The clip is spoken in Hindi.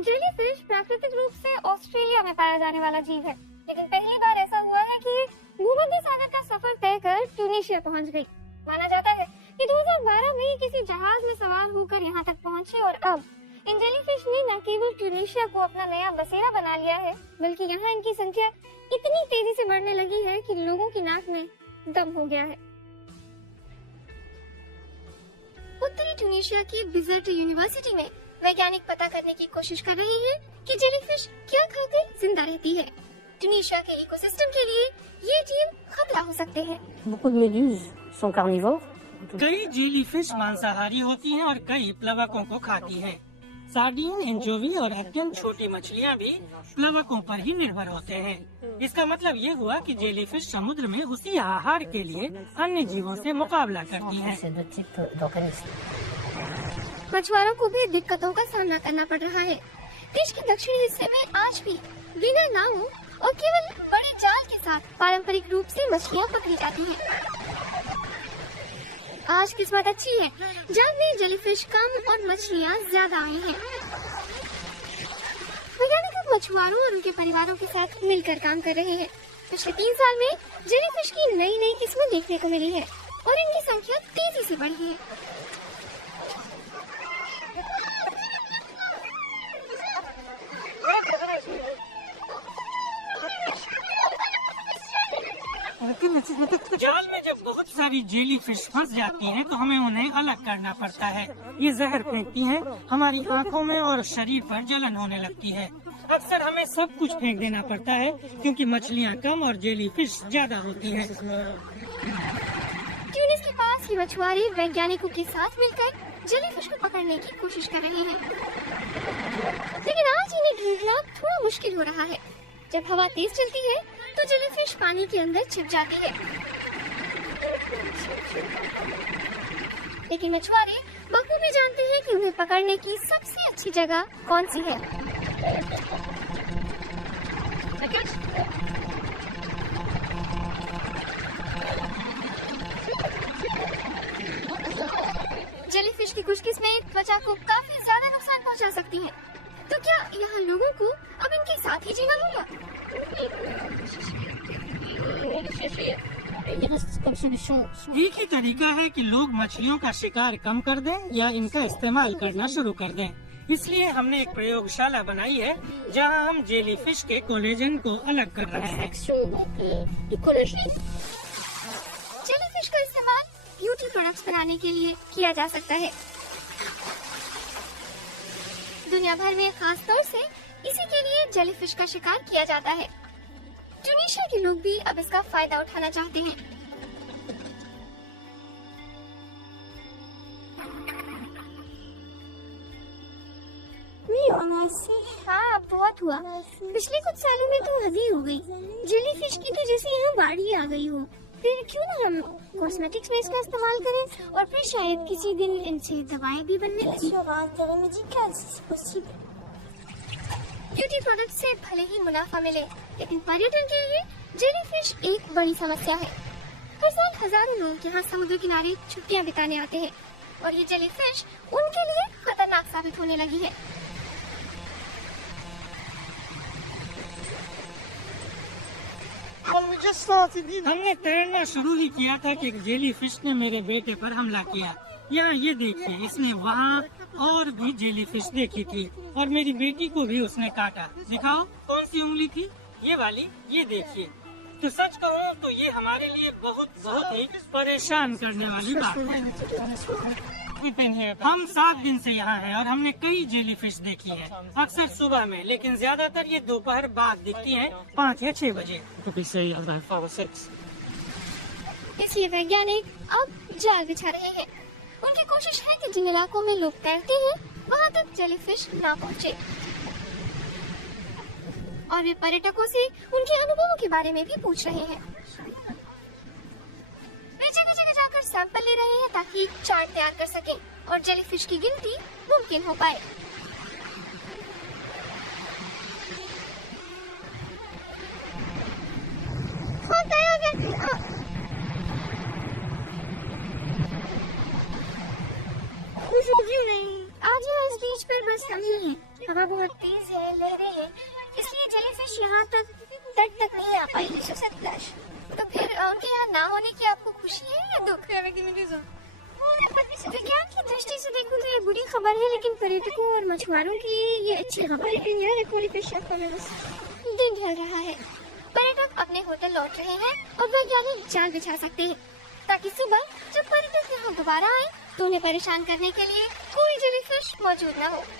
जेलीफिश प्राकृतिक रूप से ऑस्ट्रेलिया में पाया जाने वाला जीव है, लेकिन पहली बार ऐसा हुआ है कि भूमध्य सागर का सफर तय कर ट्यूनीशिया पहुंच गई। माना जाता है कि 2012 में किसी जहाज में सवार होकर यहाँ तक पहुंचे और अब इन जेलीफिश ने न केवल ट्यूनीशिया को अपना नया बसेरा बना लिया है, बल्कि यहाँ इनकी संख्या इतनी तेजी से बढ़ने लगी है कि लोगों की नाक में दम हो गया है। उत्तरी ट्यूनीशिया की बिजर्ट यूनिवर्सिटी में वैज्ञानिक पता करने की कोशिश कर रहे हैं कि जेलीफिश क्या खाकर जिंदा रहती है। ट्यूनीशिया के इकोसिस्टम के लिए ये जीव खतरा हो सकते हैं। Beaucoup de méduses sont carnivores. कई जेलीफिश मांसाहारी होती हैं और कई प्लवकों को खाती हैं। सार्डिन, एंचोवी और अत्यंत छोटी मछलियां भी प्लवकों पर ही निर्भर होते हैं। इसका मतलब ये हुआ कि जेलीफिश समुद्र में उसी आहार के लिए अन्य जीवों से मुकाबला करती हैं। C'est de type d'organisme. मछुआरों को भी दिक्कतों का सामना करना पड़ रहा है। देश के दक्षिणी हिस्से में आज भी बिना नावों और केवल बड़े जाल के साथ पारंपरिक रूप से मछलियां पकड़ी जाती हैं। आज किस्मत अच्छी है, जाल में जेलीफिश कम और मछलियां ज्यादा आई हैं। वैज्ञानिक अब मछुआरों और उनके परिवारों के साथ मिलकर काम कर रहे हैं। पिछले 3 साल में जेलीफिश की नई नई किस्में देखने को मिली है और इनकी संख्या तेजी से बढ़ी है। जाल में जब बहुत सारी जेलीफिश फंस जाती हैं तो हमें उन्हें अलग करना पड़ता है। ये जहर फेंकती हैं, हमारी आंखों में और शरीर पर जलन होने लगती है। अक्सर हमें सब कुछ फेंक देना पड़ता है क्योंकि मछलियाँ कम और जेलीफिश ज्यादा होती हैं। ट्यूनिस के पास ही मछुआरे वैज्ञानिकों के साथ मिलकर जेलीफिश को पकड़ने की कोशिश कर रहे हैं, लेकिन आज इन्हें ढूंढना थोड़ा मुश्किल हो रहा है। जब हवा तेज चलती है तो जेलीफिश पानी के अंदर छिप जाती है, लेकिन मछुआरे बखूबी जानते हैं कि उन्हें पकड़ने की सबसे अच्छी जगह कौन सी है। जेलीफिश की कुछ किस्में त्वचा को काफी ज्यादा नुकसान पहुंचा सकती हैं। तो क्या यहाँ लोगों को अब इनके साथ ही जीना होगा? एक ही तरीका है कि लोग मछलियों का शिकार कम कर दें या इनका इस्तेमाल करना शुरू कर दें। इसलिए हमने एक प्रयोगशाला बनाई है जहां हम जेलीफिश के कोलेजन को अलग कर रहे हैं। जेलीफिश का इस्तेमाल ब्यूटी प्रोडक्ट्स बनाने के लिए किया जा सकता है। दुनिया भर में खास तौर से इसी के लिए जेलीफिश का शिकार किया जाता है। ट्यूनीशिया के लोग भी अब इसका फायदा उठाना चाहते हैं। हाँ, बहुत हुआ। पिछले कुछ सालों में तो हद ही हो गई। जेलीफिश की तो जैसे यहाँ बाढ़ ही आ गई हो। फिर क्यों ना हम कॉस्मेटिक्स में इसका इस्तेमाल करें और फिर शायद किसी दिन इनसे दवाएं भी बनने लगी। ब्यूटी प्रोडक्ट से भले ही मुनाफा मिले, लेकिन पर्यटन के लिए जेलीफिश एक बड़ी समस्या है। हर साल हजारों लोग यहाँ समुद्र किनारे छुट्टियाँ बिताने आते हैं और ये जेलीफिश उनके लिए खतरनाक साबित होने लगी है। हमने तैरना शुरू ही किया था कि एक जेलीफिश ने मेरे बेटे पर हमला किया। यहाँ ये देखिए, इसने वहाँ और भी जेलीफिश देखी थी और मेरी बेटी को भी उसने काटा। दिखाओ कौन सी उंगली थी? ये वाली। ये देखिए। तो सच कहूँ तो ये हमारे लिए बहुत ही परेशान करने वाली बात है। हम 7 दिन से यहाँ हैं और हमने कई जेलीफिश देखी हैं। अक्सर सुबह में, लेकिन ज्यादातर ये दोपहर बाद दिखती हैं, 5 या 6 बजे। इसलिए वैज्ञानिक अब जाल बिछा रहे हैं। उनकी कोशिश है कि जिन इलाकों में लोग तैरते हैं वहाँ तक जेलीफिश ना पहुँचे, और वे पर्यटकों से उनके अनुभवों के बारे में भी पूछ रहे हैं। वे जगह जगह जाकर सैंपल ले रहे हैं ताकि चार्ट तैयार कर सकें और जेलीफिश की गिनती मुमकिन हो पाए। जेलीफिश कम ही है। हवा बहुत तेज है, लहरें हैं, इसलिए जेलीफिश यहाँ तक तट तक नहीं आ पाई। तो फिर उनके यहाँ ना होने की आपको खुशी है या दुख? विज्ञान की दृष्टि से देखूं तो ये बुरी खबर है, लेकिन पर्यटकों और मछुआरों की ये अच्छी खबर है। दिन ढल रहा है, पर्यटक अपने होटल लौट रहे हैं और वैज्ञानिक जाल बिछा सकते हैं ताकि सुबह जब पर्यटक यहाँ दोबारा आए तो उन्हें परेशान करने के लिए कोई जेलीफिश मौजूद न हो।